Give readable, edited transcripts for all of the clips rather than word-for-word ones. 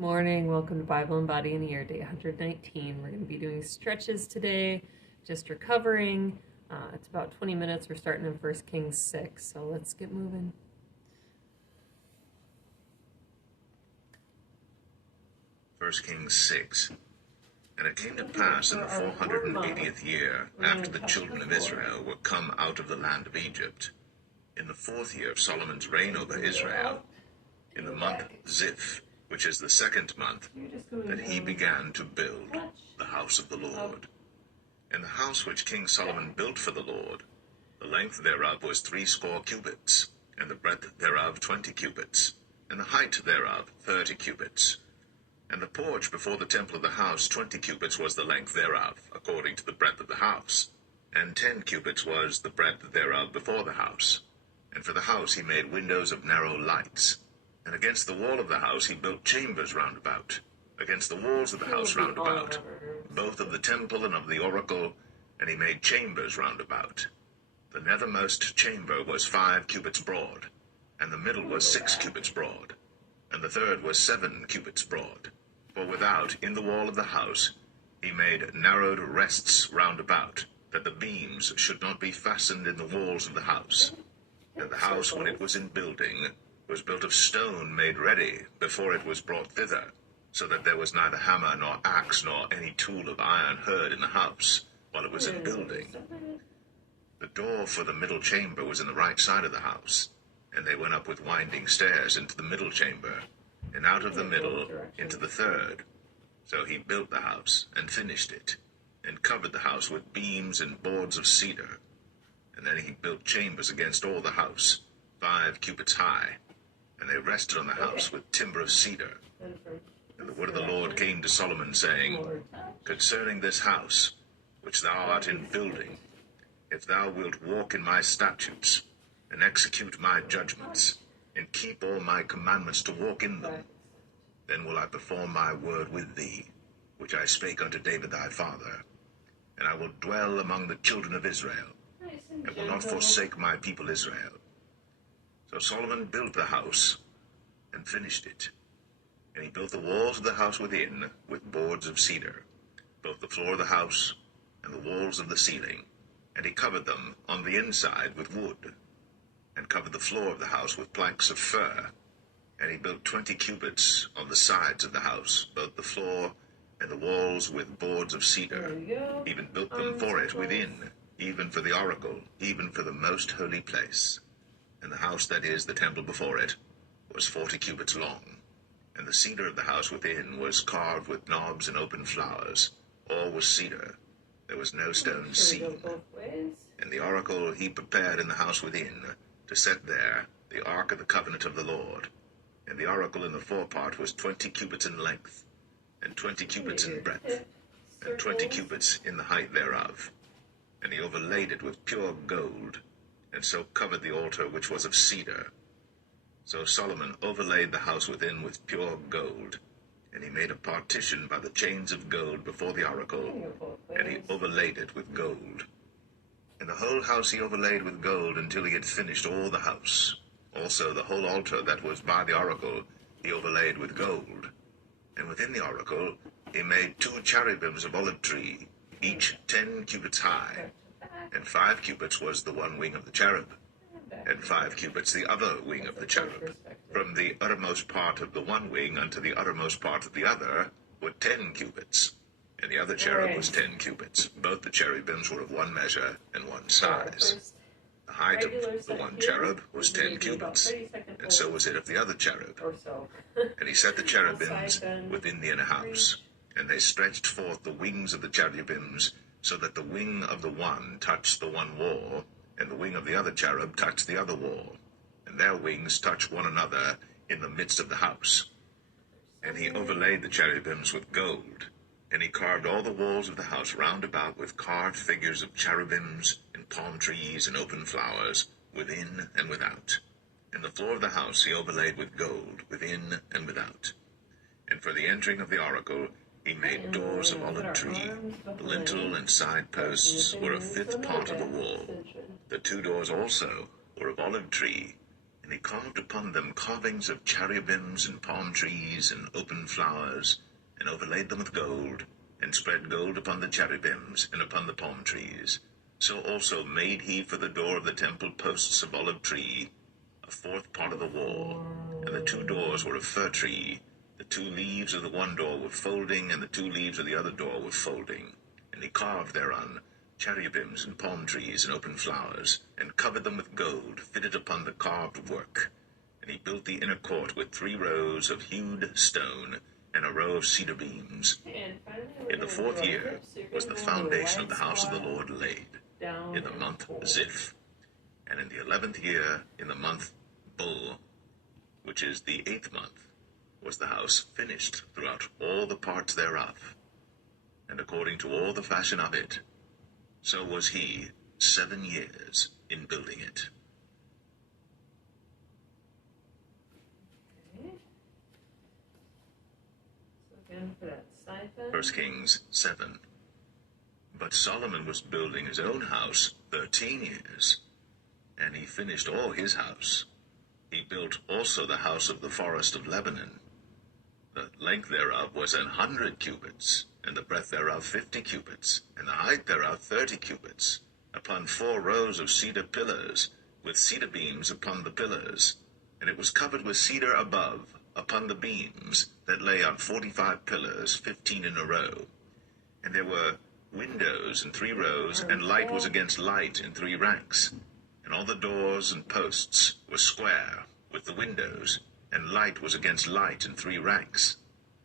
Morning, welcome to Bible and Body in a Year, day 119. We're going to be doing stretches today, just recovering. It's about 20 minutes. We're starting in 1 Kings 6, so let's get moving. First Kings 6. And it came to pass in the 480th year, after the children of Israel were come out of the land of Egypt, in the 4th year of Solomon's reign over Israel, in the month Ziph, which is the 2nd month, that he began to build the house of the Lord. And the house which King Solomon built for the Lord, the length thereof was 60 cubits, and the breadth thereof 20 cubits, and the height thereof 30 cubits. And the porch before the temple of the house 20 cubits was the length thereof, according to the breadth of the house, and 10 cubits was the breadth thereof before the house. And for the house he made windows of narrow lights. And against the wall of the house he built chambers round about, against the walls of the house round about, both of the temple and of the oracle, and he made chambers round about. The nethermost chamber was 5 cubits broad, and the middle was 6 cubits broad, and the third was 7 cubits broad. For without, in the wall of the house, he made narrowed rests round about, that the beams should not be fastened in the walls of the house. And the house, when it was in building, was built of stone made ready before it was brought thither, so that there was neither hammer nor axe nor any tool of iron heard in the house, while it was in building. The door for the middle chamber was in the right side of the house, and they went up with winding stairs into the middle chamber, and out of the middle into the third. So he built the house, and finished it, and covered the house with beams and boards of cedar. And then he built chambers against all the house, 5 cubits high, and they rested on the house with timber of cedar. And the word of the Lord came to Solomon, saying, Concerning this house, which thou art in building, if thou wilt walk in my statutes, and execute my judgments, and keep all my commandments to walk in them, then will I perform my word with thee, which I spake unto David thy father, and I will dwell among the children of Israel, and will not forsake my people Israel. So Solomon built the house, and finished it. And he built the walls of the house within with boards of cedar, both the floor of the house and the walls of the ceiling. And he covered them on the inside with wood, and covered the floor of the house with planks of fir. And he built 20 cubits on the sides of the house, both the floor and the walls with boards of cedar, even built them for it within, even for the oracle, even for the most holy place. And the house, that is, the temple before it, was 40 cubits long. And the cedar of the house within was carved with knobs and open flowers. All was cedar. There was no stone seam. And the oracle he prepared in the house within, to set there the ark of the covenant of the Lord. And the oracle in the forepart was 20 cubits in length, and 20 cubits in breadth, and 20 cubits in the height thereof. And he overlaid it with pure gold, and so covered the altar which was of cedar. So Solomon overlaid the house within with pure gold, and he made a partition by the chains of gold before the oracle, and he overlaid it with gold. And the whole house he overlaid with gold until he had finished all the house. Also the whole altar that was by the oracle he overlaid with gold. And within the oracle he made 2 cherubims of olive tree, each 10 cubits high, and 5 cubits was the one wing of the cherub, and 5 cubits the other wing of the cherub. From the uttermost part of the one wing unto the uttermost part of the other were 10 cubits, and the other cherub was 10 cubits. Both the cherubims were of one measure and one size. The height of the one cherub was 10 cubits, and so was it of the other cherub. And he set the cherubims within the inner house, and they stretched forth the wings of the cherubims, so that the wing of the one touched the one wall, and the wing of the other cherub touched the other wall, and their wings touched one another in the midst of the house. And he overlaid the cherubims with gold, and he carved all the walls of the house round about with carved figures of cherubims, and palm trees, and open flowers, within and without. And the floor of the house he overlaid with gold, within and without. And for the entering of the oracle he made doors of olive tree. The lintel and side posts were a 5th part of the wall. The 2 doors also were of olive tree, and And he carved upon them carvings of cherubims and palm trees and open flowers, and overlaid them with gold, and spread gold upon the cherubims and upon the palm trees. So also made he for the door of the temple posts of olive tree, a fourth part of the wall, and the two doors were of fir tree. The two leaves of the one door were folding, and the two leaves of the other door were folding. And he carved thereon cherubims and palm trees and open flowers, and covered them with gold fitted upon the carved work. And he built the inner court with 3 rows of hewed stone, and a row of cedar beams. In the 4th year was the foundation of the house of the Lord laid, in the month Ziph. And in the 11th year, in the month Bul, which is the 8th month, was the house finished throughout all the parts thereof. And according to all the fashion of it, so was he 7 years in building it. Okay. So again for that stipend. 1 Kings 7. But Solomon was building his own house 13 years, and he finished all his house. He built also the house of the forest of Lebanon. The length thereof was 100 cubits, and the breadth thereof 50 cubits, and the height thereof 30 cubits, upon 4 rows of cedar pillars, with cedar beams upon the pillars. And it was covered with cedar above, upon the beams, that lay on 45 pillars, 15 in a row. And there were windows in 3 rows, and light was against light in 3 ranks. And all the doors and posts were square, with the windows, and light was against light in 3 ranks.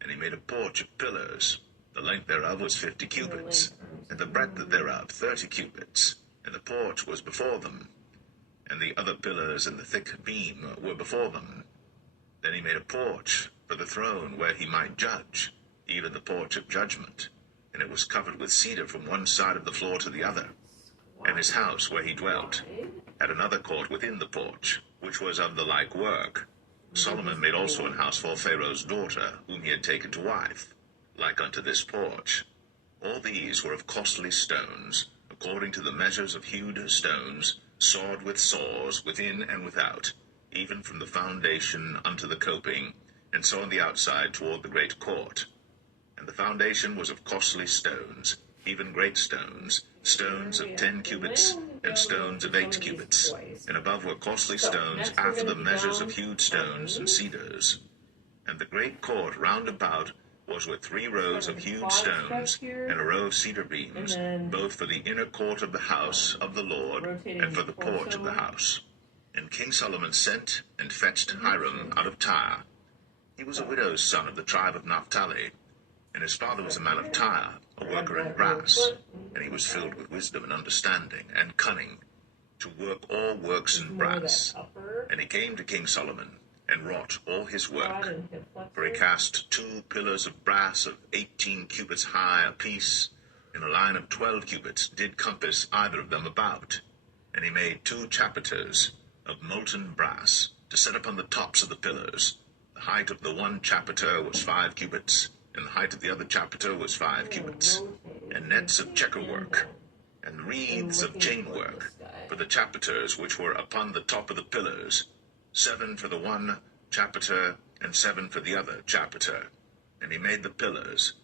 And he made a porch of pillars. The length thereof was 50 cubits, and the breadth thereof 30 cubits. And the porch was before them, and the other pillars and the thick beam were before them. Then he made a porch for the throne where he might judge, even the porch of judgment. And it was covered with cedar from one side of the floor to the other. And his house where he dwelt had another court within the porch, which was of the like work. Solomon made also an house for Pharaoh's daughter, whom he had taken to wife, like unto this porch. All these were of costly stones, according to the measures of hewed stones, sawed with saws, within and without, even from the foundation unto the coping, and so on the outside toward the great court. And the foundation was of costly stones, even great stones, stones of 10 cubits, and stones of 8 cubits. And above were costly stones after the measures of hewed stones and cedars. And the great court round about was with 3 rows of hewed stones, and a row of cedar beams, both for the inner court of the house of the Lord, and for the porch of the house. And King Solomon sent and fetched Hiram out of Tyre. He was a widow's son of the tribe of Naphtali, and his father was a man of Tyre, a worker in brass, and he was filled with wisdom and understanding and cunning, to work all works in brass. And he came to King Solomon, and wrought all his work. For he cast 2 pillars of brass of 18 cubits high apiece, in a line of 12 cubits did compass either of them about. And he made 2 chapiters of molten brass, to set upon the tops of the pillars. The height of the one chapiter was 5 cubits, and the height of the other chapiter was 5 cubits. And nets of checker work, and wreaths of chain work, for the chapiters which were upon the top of the pillars, 7 for the one chapiter, and 7 for the other chapiter. And he made the pillars,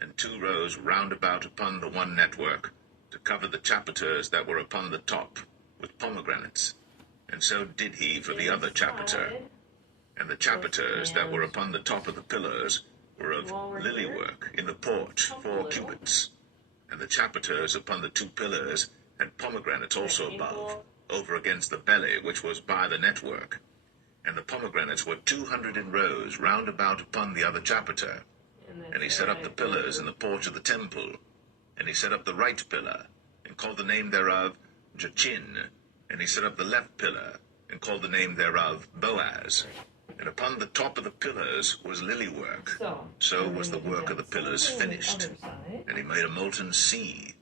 and 2 rows round about upon the one network, to cover the chapiters that were upon the top, with pomegranates. And so did he for the other chapiter. And the chapiters that were upon the top of the pillars were of lily work in the porch, 4 cubits. And the chapiters upon the 2 pillars had pomegranates also above, over against the belly which was by the network. And the pomegranates were 200 in rows round about upon the other chapiter. And he set up the pillars in the porch of the temple. And he set up the right pillar, and called the name thereof Jachin. And he set up the left pillar, and called the name thereof Boaz. And upon the top of the pillars was lily work. So was the work of the pillars finished. And he made a molten sea,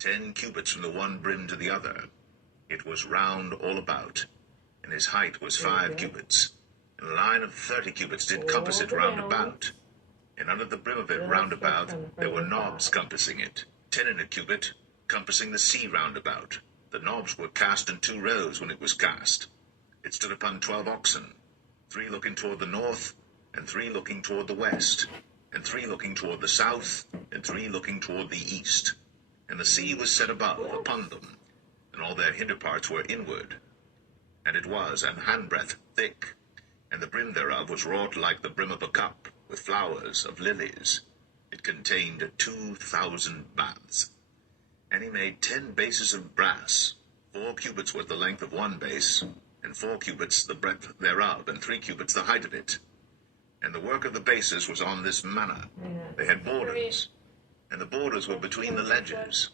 10 cubits from the one brim to the other. It was round all about, and his height was 5 cubits. And a line of 30 cubits did compass it round about. And under the brim of it round about there were knobs compassing it, 10 in a cubit, compassing the sea round about. The knobs were cast in 2 rows when it was cast. It stood upon 12 oxen, 3 looking toward the north, and 3 looking toward the west, and 3 looking toward the south, and 3 looking toward the east. And the sea was set above upon them, and all their hinder parts were inward. And it was an handbreadth thick, and the brim thereof was wrought like the brim of a cup, with flowers of lilies. It contained 2,000 baths. And he made 10 bases of brass. 4 cubits was the length of one base, and 4 cubits the breadth thereof, and 3 cubits the height of it. And the work of the bases was on this manner. They had borders, and the borders were between the ledges.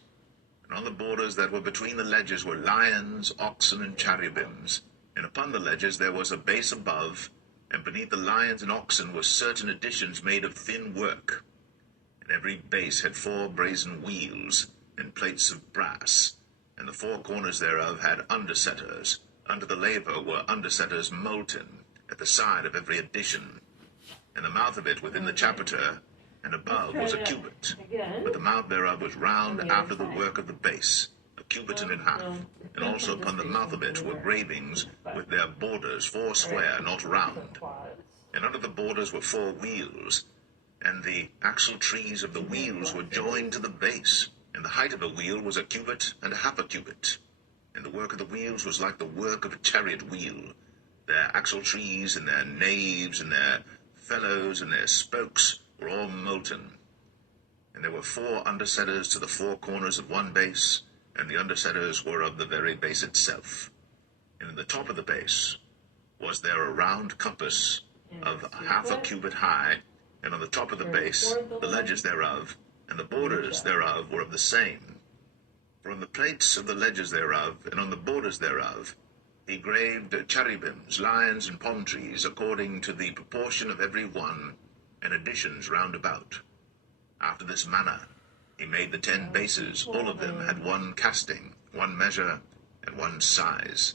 And on the borders that were between the ledges were lions, oxen, and cherubims. And upon the ledges there was a base above, and beneath the lions and oxen were certain additions made of thin work. And every base had 4 brazen wheels, and plates of brass, and the 4 corners thereof had undersetters. Under the laver were undersetters molten, at the side of every addition. And the mouth of it within the chapiter, and above was a cubit, but the mouth thereof was round after the work of the base, a cubit and an half. And also upon the mouth of it were gravings with their borders, 4 square, not round. And under the borders were 4 wheels, and the axle trees of the wheels were joined to the base. And the height of a wheel was a cubit and a half a cubit. And the work of the wheels was like the work of a chariot wheel. Their axle trees and their naves and their felloes and their spokes were all molten. And there were 4 undersetters to the 4 corners of one base, and the undersetters were of the very base itself. And in the top of the base was there a round compass of half a cubit high, and on the top of the base the ledges thereof, and the borders thereof were of the same. For on the plates of the ledges thereof, and on the borders thereof, he graved cherubims, lions, and palm trees, according to the proportion of every one, and additions round about. After this manner he made the 10 bases. All of them had 1 casting, 1 measure, and 1 size.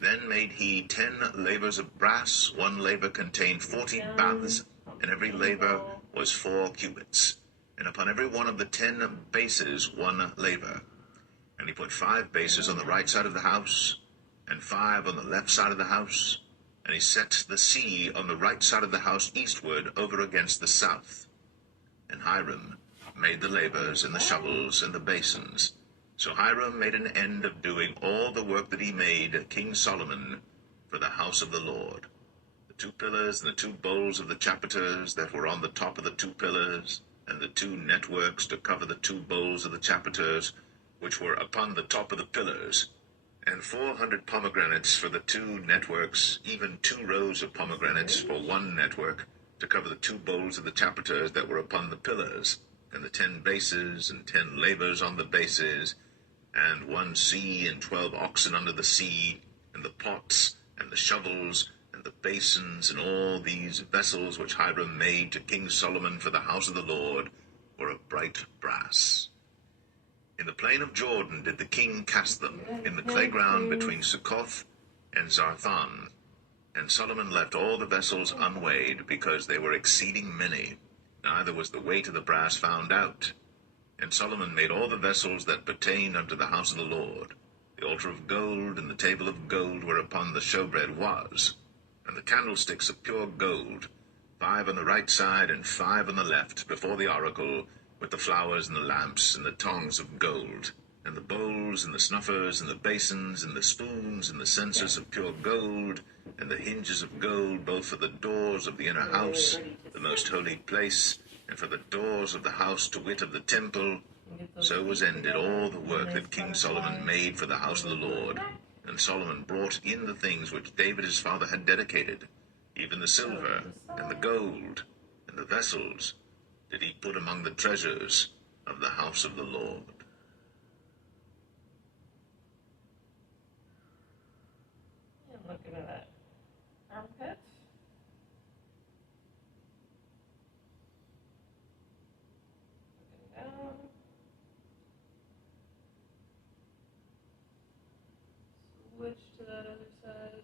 Then made he 10 lavers of brass. 1 laver contained 40 baths, and every laver was 4 cubits. And upon every one of the 10 bases 1 laver. And he put 5 bases on the right side of the house, and 5 on the left side of the house. And he set the sea on the right side of the house eastward, over against the south. And Hiram made the lavers, and the shovels, and the basins. So Hiram made an end of doing all the work that he made, King Solomon, for the house of the Lord. The 2 pillars and the 2 bowls of the chapiters that were on the top of the 2 pillars, and the 2 networks to cover the 2 bowls of the chapiters, which were upon the top of the pillars, and 400 pomegranates for the 2 networks, even 2 rows of pomegranates for 1 network, to cover the 2 bowls of the chapiters that were upon the pillars, and the 10 bases, and 10 lavers on the bases, and 1 sea, and 12 oxen under the sea, and the pots, and the shovels, and the basins, and all these vessels which Hiram made to King Solomon for the house of the Lord, were of bright brass. In the plain of Jordan did the king cast them, in the clay ground between Succoth and Zarthan. And Solomon left all the vessels unweighed, because they were exceeding many. Neither was the weight of the brass found out. And Solomon made all the vessels that pertained unto the house of the Lord, the altar of gold, and the table of gold whereupon the showbread was, and the candlesticks of pure gold, 5 on the right side and 5 on the left, before the oracle, with the flowers and the lamps and the tongs of gold, and the bowls and the snuffers and the basins and the spoons and the censers of pure gold, and the hinges of gold, both for the doors of the inner house, the most holy place, and for the doors of the house, to wit, of the temple. So was ended all the work that King Solomon made for the house of the Lord. And Solomon brought in the things which David his father had dedicated, even the silver, and the gold, and the vessels, did he put among the treasures of the house of the Lord. Looking at that armpit. Looking down. Switch to that other side.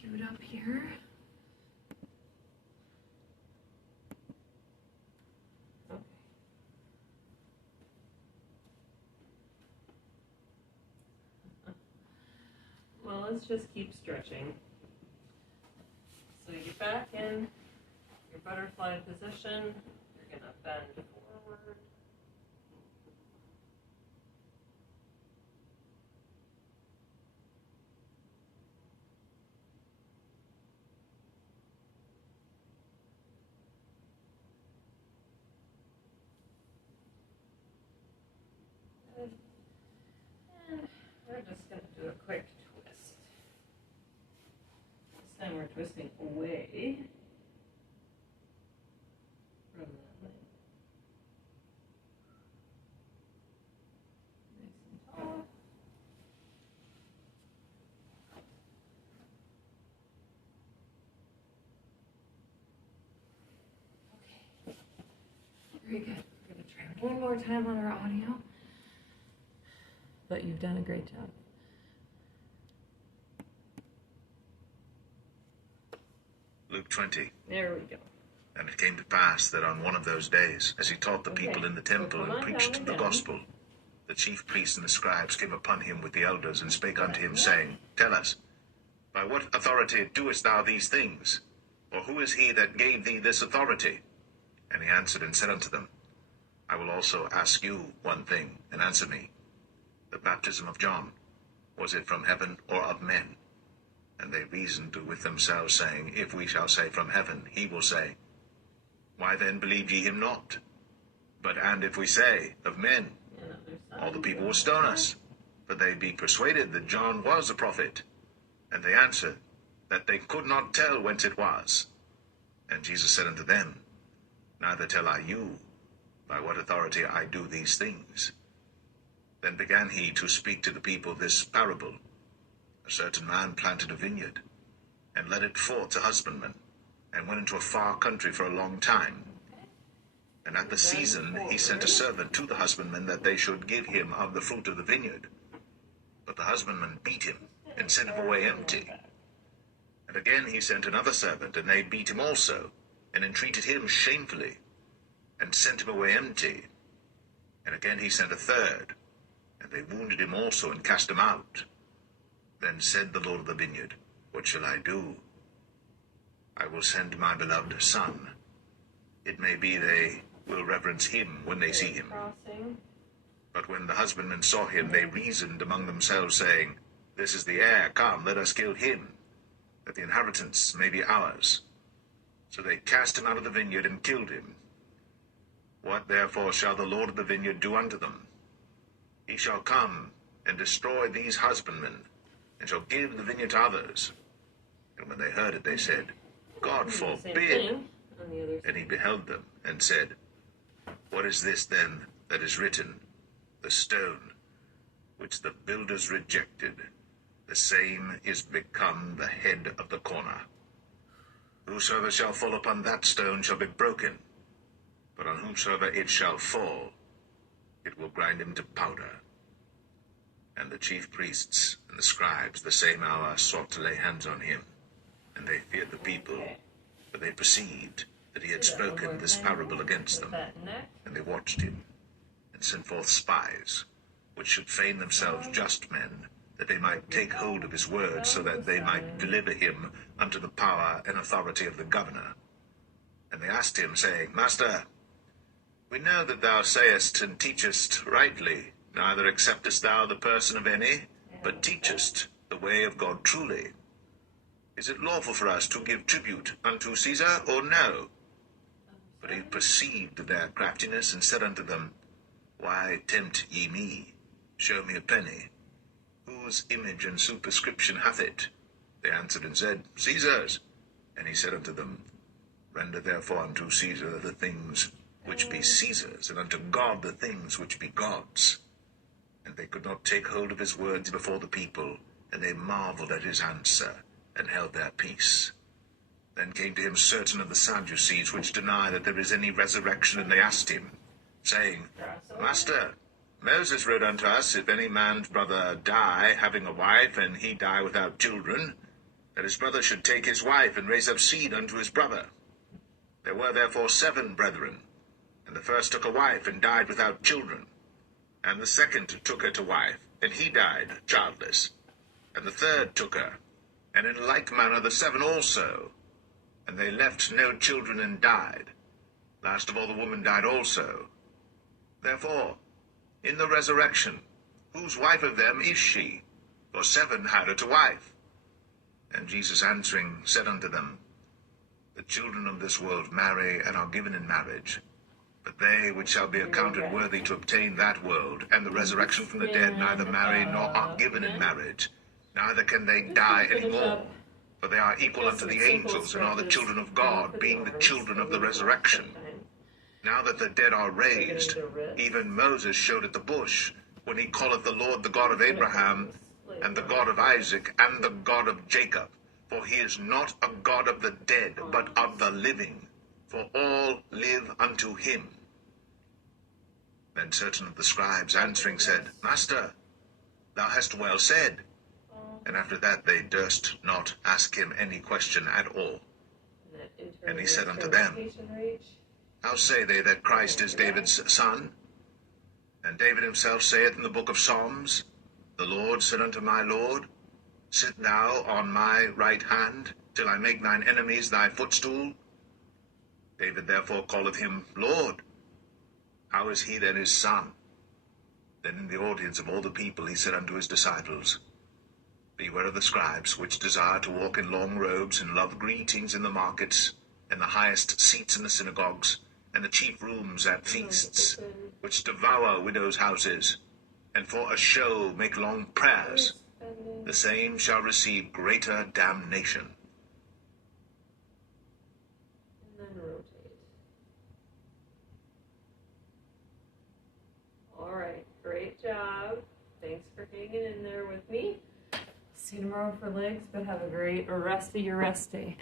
queued up here. Okay. Well, let's just keep stretching. So you get back in your butterfly position. You're going to bend forward. And we're just going to do a quick twist. This time we're twisting away from that leg. Nice and tall. Okay. Very good. We're going to try one more time on our audio. But you've done a great job. Luke 20. There we go. And it came to pass that on one of those days, as he taught the people in the temple and preached the gospel, the chief priests and the scribes came upon him with the elders and spake unto him, saying, Tell us, by what authority doest thou these things? Or who is he that gave thee this authority? And he answered and said unto them, I will also ask you one thing, and answer me. The baptism of John, was it from heaven or of men? And they reasoned with themselves, saying, If we shall say from heaven, he will say, Why then believed ye him not? But and if we say of men, all the people will stone us, for they be persuaded that John was a prophet. And they answered, that they could not tell whence it was. And Jesus said unto them, Neither tell I you, by what authority I do these things. Then began he to speak to the people this parable. A certain man planted a vineyard, and led it forth to husbandmen, and went into a far country for a long time. And at the season he sent a servant to the husbandmen, that they should give him of the fruit of the vineyard. But the husbandmen beat him, and sent him away empty. And again he sent another servant, and they beat him also, and entreated him shamefully, and sent him away empty. And again he sent a third, and they wounded him also, and cast him out. Then said the Lord of the vineyard, What shall I do? I will send my beloved son. It may be they will reverence him when they see him. But when the husbandmen saw him, they reasoned among themselves, saying, This is the heir, come, let us kill him, that the inheritance may be ours. So they cast him out of the vineyard, and killed him. What therefore shall the Lord of the vineyard do unto them? He shall come and destroy these husbandmen, and shall give the vineyard to others. And when they heard it, they said, God forbid. And he beheld them, and said, What is this then that is written? The stone, which the builders rejected, the same is become the head of the corner. Whosoever shall fall upon that stone shall be broken, but on whomsoever it shall fall, it will grind him to powder. And the chief priests and the scribes the same hour sought to lay hands on him, and they feared the people, for they perceived that he had spoken this parable against them. And they watched him, and sent forth spies, which should feign themselves just men, that they might take hold of his words, so that they might deliver him unto the power and authority of the governor. And they asked him, saying, Master, we know that thou sayest and teachest rightly, neither acceptest thou the person of any, but teachest the way of God truly. Is it lawful for us to give tribute unto Caesar, or no? But he perceived their craftiness, and said unto them, Why tempt ye me? Show me a penny. Whose image and superscription hath it? They answered and said, Caesar's. And he said unto them, Render therefore unto Caesar the things which be Caesar's, and unto God the things which be God's. And they could not take hold of his words before the people, and they marveled at his answer, and held their peace. Then came to him certain of the Sadducees, which deny that there is any resurrection, and they asked him, saying, Master, Moses wrote unto us, If any man's brother die, having a wife, and he die without children, that his brother should take his wife and raise up seed unto his brother. There were therefore 7 brethren, and the first took a wife and died without children. And the second took her to wife, and he died childless. And the third took her, and in like manner the 7 also. And they left no children and died. Last of all the woman died also. Therefore, in the resurrection, whose wife of them is she? For 7 had her to wife. And Jesus answering said unto them, The children of this world marry and are given in marriage. But they which shall be accounted worthy to obtain that world and the resurrection from the dead neither marry nor are given in marriage, neither can they die any more. For they are equal unto the angels and are the children of God, being the children of the resurrection. Now that the dead are raised, even Moses showed at the bush, when he calleth the Lord the God of Abraham, and the God of Isaac, and the God of Jacob. For he is not a God of the dead, but of the living. For all live unto him. Then certain of the scribes answering said, Master, thou hast well said. And after that they durst not ask him any question at all. And he said unto them, How say they that Christ is David's son? And David himself saith in the book of Psalms, The Lord said unto my Lord, Sit thou on my right hand, till I make thine enemies thy footstool. David therefore calleth him Lord. How is he then his son? Then in the audience of all the people he said unto his disciples, Beware of the scribes, which desire to walk in long robes, and love greetings in the markets, and the highest seats in the synagogues, and the chief rooms at feasts, which devour widows' houses, and for a show make long prayers. The same shall receive greater damnation. And then rotate. All right, great job. Thanks for hanging in there with me. See you tomorrow for legs, but have a great rest of your rest day.